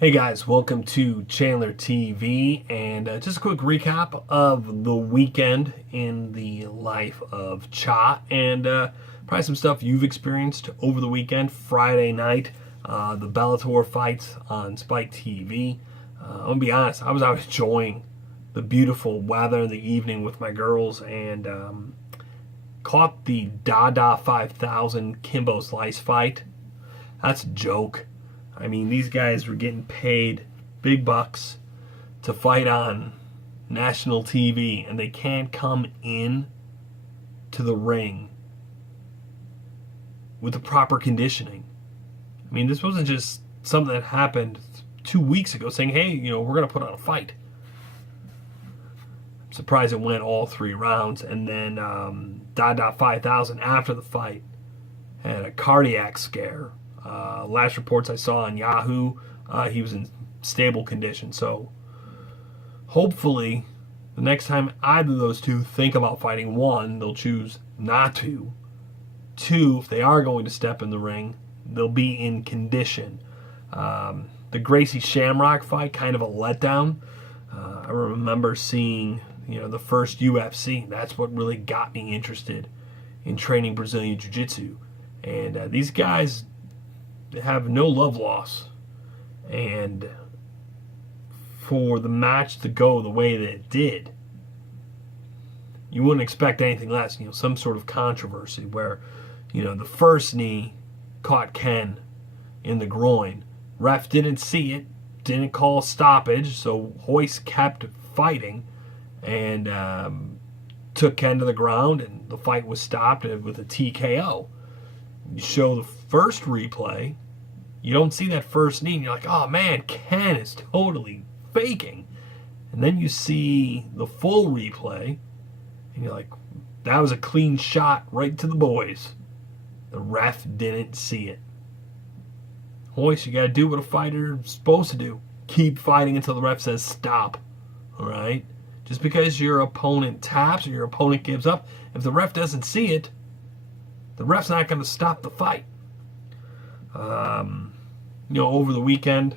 Hey guys, welcome to Chandler TV, and just a quick recap of the weekend in the life of Cha, and probably some stuff you've experienced over the weekend. Friday night, the Bellator fights on Spike TV. I'm gonna be honest, I was out enjoying the beautiful weather in the evening with my girls, and caught the Dada 5000 Kimbo Slice fight. That's a joke. I mean, these guys were getting paid big bucks to fight on national TV, and they can't come in to the ring with the proper conditioning. I mean, this wasn't just something that happened 2 weeks ago saying, hey, we're going to put on a fight. I'm surprised it went all 3 rounds. And then Dada 5000 after the fight had a cardiac scare. Last reports I saw on Yahoo, he was in stable condition. So hopefully the next time either of those two think about fighting, one, they'll choose not to. Two, if they are going to step in the ring, they'll be in condition. The Gracie Shamrock fight, kind of a letdown. I remember seeing the first UFC. That's what really got me interested in training Brazilian Jiu-Jitsu. And these guys have no love loss, and for the match to go the way that it did, you wouldn't expect anything less. Some sort of controversy where the first knee caught Ken in the groin. Ref didn't see it, didn't call stoppage, so Hoist kept fighting and took Ken to the ground, and the fight was stopped with a TKO. You show the first replay, you don't see that first knee, and you're like, oh man, Ken is totally faking. And then you see the full replay, and you're like, that was a clean shot right to the boys. The ref didn't see it. Hoist, you got to do what a fighter is supposed to do. Keep fighting until the ref says stop. All right? Just because your opponent taps or your opponent gives up, if the ref doesn't see it, the ref's not going to stop the fight. Over the weekend,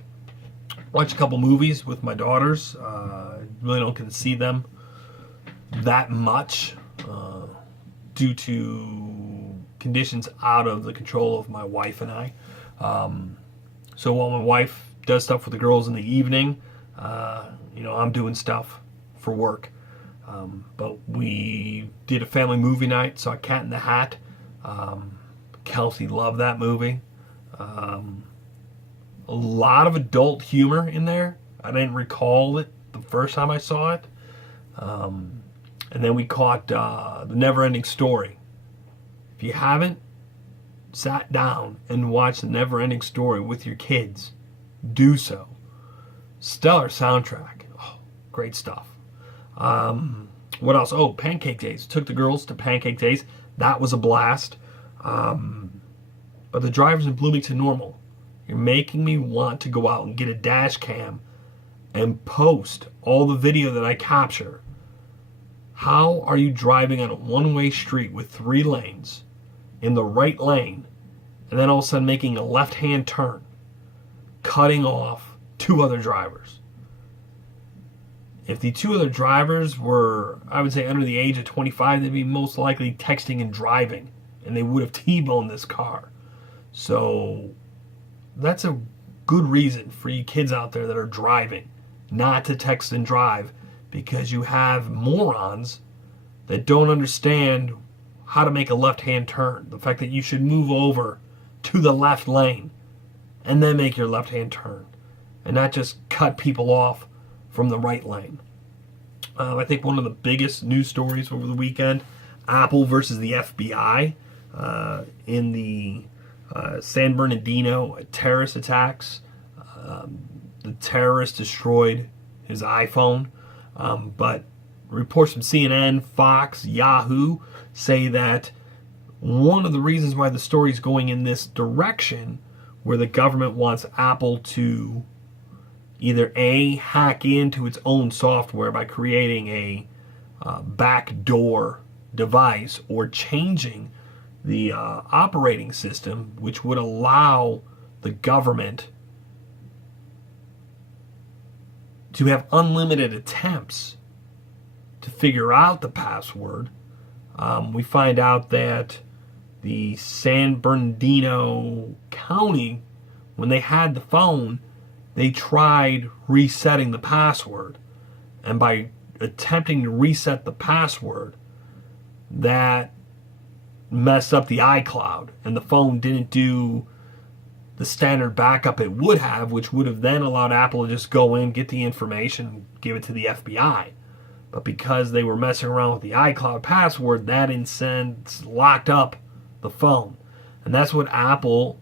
watched a couple movies with my daughters. Really don't get to see them that much due to conditions out of the control of my wife and I. So while my wife does stuff with the girls in the evening, I'm doing stuff for work. But we did a family movie night, saw Cat in the Hat. Kelsey loved that movie. A lot of adult humor in there. I didn't recall it the first time I saw it. And then we caught The Never-Ending Story. If you haven't sat down and watched The Never-Ending Story with your kids, do so. Stellar soundtrack. Oh, great stuff. What else? Oh, Pancake Days. Took the girls to Pancake Days. That was a blast. But the drivers in Bloomington Normal, you're making me want to go out and get a dash cam and post all the video that I capture. How are you driving on a one-way street with 3 lanes in the right lane, and then all of a sudden making a left-hand turn, cutting off 2 other drivers? If the 2 other drivers were, I would say, under the age of 25, they'd be most likely texting and driving, and they would have T-boned this car. So that's a good reason for you kids out there that are driving not to text and drive, because you have morons that don't understand how to make a left-hand turn. The fact that you should move over to the left lane and then make your left-hand turn and not just cut people off from the right lane. I think one of the biggest news stories over the weekend, Apple versus the FBI in the San Bernardino terrorist attacks. The terrorist destroyed his iPhone, but reports from CNN, Fox, Yahoo say that one of the reasons why the story is going in this direction, where the government wants Apple to either A, hack into its own software by creating a backdoor device, or changing the operating system, which would allow the government to have unlimited attempts to figure out the password. We find out that the San Bernardino County, when they had the phone, they tried resetting the password. And by attempting to reset the password, that messed up the iCloud, and the phone didn't do the standard backup it would have, which would have then allowed Apple to just go in, get the information, and give it to the FBI. But because they were messing around with the iCloud password, that in sense locked up the phone. And that's what Apple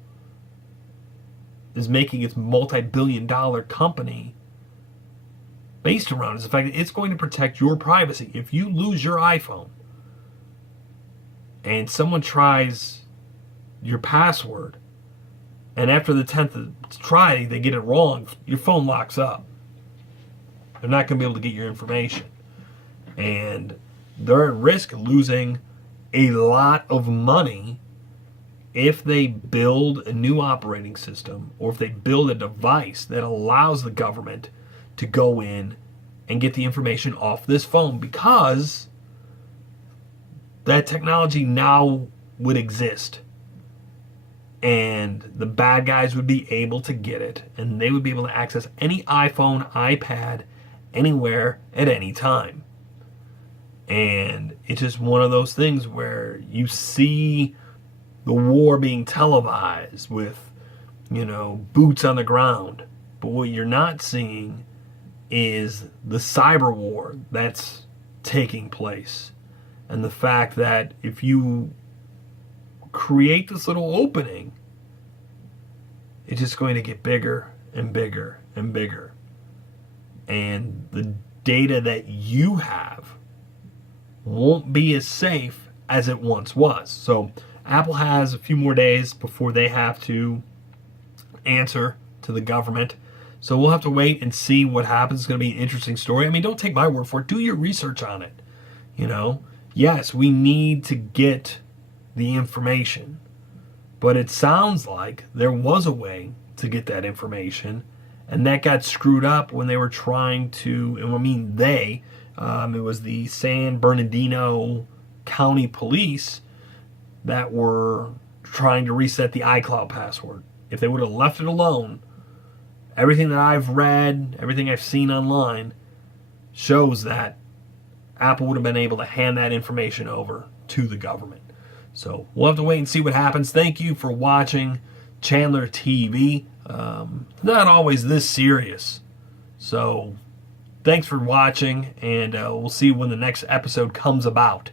is making its multi-billion-dollar company based around, is the fact that it's going to protect your privacy. If you lose your iPhone and someone tries your password, and after the 10th try they get it wrong, your phone locks up. They're not going to be able to get your information. And they're at risk of losing a lot of money if they build a new operating system, or if they build a device that allows the government to go in and get the information off this phone, because that technology now would exist. And the bad guys would be able to get it, and they would be able to access any iPhone, iPad, anywhere, at any time. And it's just one of those things where you see the war being televised with, boots on the ground. But what you're not seeing is the cyber war that's taking place. And the fact that if you create this little opening, it's just going to get bigger and bigger and bigger. And the data that you have won't be as safe as it once was. So Apple has a few more days before they have to answer to the government. So we'll have to wait and see what happens. It's going to be an interesting story. I mean, don't take my word for it. Do your research on it. Yes, we need to get the information. But it sounds like there was a way to get that information, and that got screwed up when they were trying to, and I mean it was the San Bernardino County Police that were trying to reset the iCloud password. If they would have left it alone, everything that I've read, everything I've seen online, shows that Apple would have been able to hand that information over to the government. So we'll have to wait and see what happens. Thank you for watching Chandler TV. Not always this serious. So thanks for watching, and we'll see when the next episode comes about.